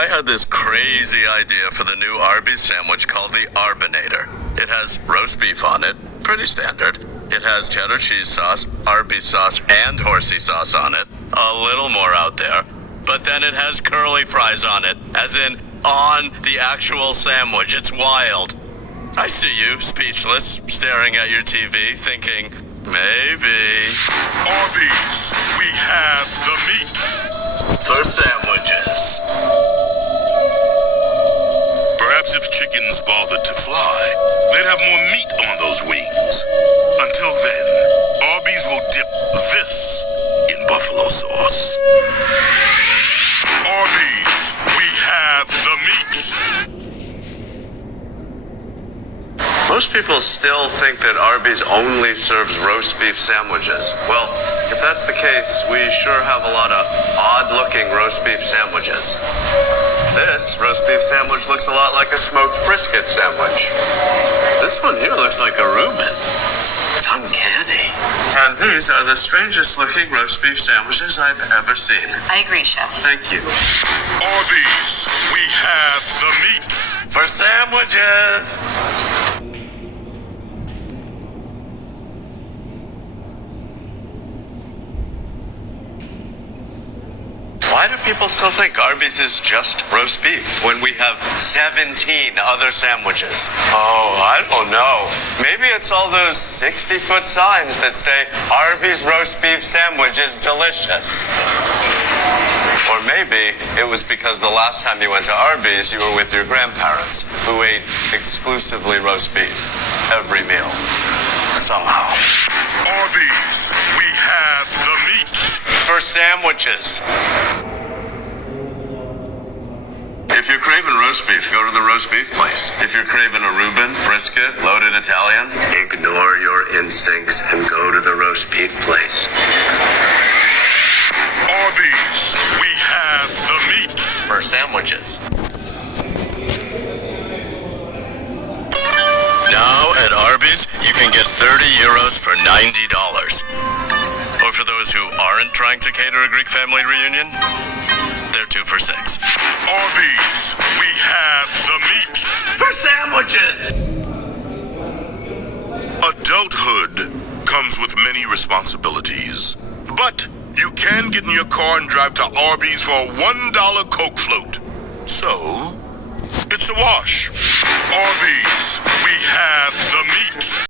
I had this crazy idea for the new Arby's sandwich called the Arbinator. It has roast beef on it, pretty standard. It has cheddar cheese sauce, Arby's sauce, and horsey sauce on it. A little more out there. But then it has curly fries on it, as in on the actual sandwich. It's wild. I see you, speechless, staring at your TV, thinking, maybe. Arby's, we have the meat. For sandwiches. Perhaps if chickens bothered to fly, they'd have more meat on those wings. Until then, Arby's will dip this in buffalo sauce. Arby's, we have the meat. Most people still think that Arby's only serves roast beef sandwiches. Well, if that's the case, we sure have a lot of odd-looking roast beef sandwiches. This roast beef sandwich looks a lot like a smoked brisket sandwich. This one here looks like a Reuben. It's uncanny. And these are the strangest-looking roast beef sandwiches I've ever seen. I agree, Chef. Thank you. Arby's, we have the meat. For sandwiches! Why do people still think Arby's is just roast beef when we have 17 other sandwiches? Oh, I don't know. Maybe it's all those 60-foot signs that say Arby's roast beef sandwich is delicious. Or maybe it was because the last time you went to Arby's, you were with your grandparents, who ate exclusively roast beef every meal. Somehow. Arby's, we have the meat. For sandwiches. If you're craving roast beef, go to the roast beef place. If you're craving a Reuben, brisket, loaded Italian, ignore your instincts and go to the roast beef place. Arby's, we have the meat. For sandwiches. Now at Arby's, you can get 30 euros for $90. Or for those who aren't trying to cater a Greek family reunion, they're 2 for $6. Arby's, we have the meat. For sandwiches! Adulthood comes with many responsibilities. But you can get in your car and drive to Arby's for a $1 Coke float. So, it's a wash. Arby's, we have the meat.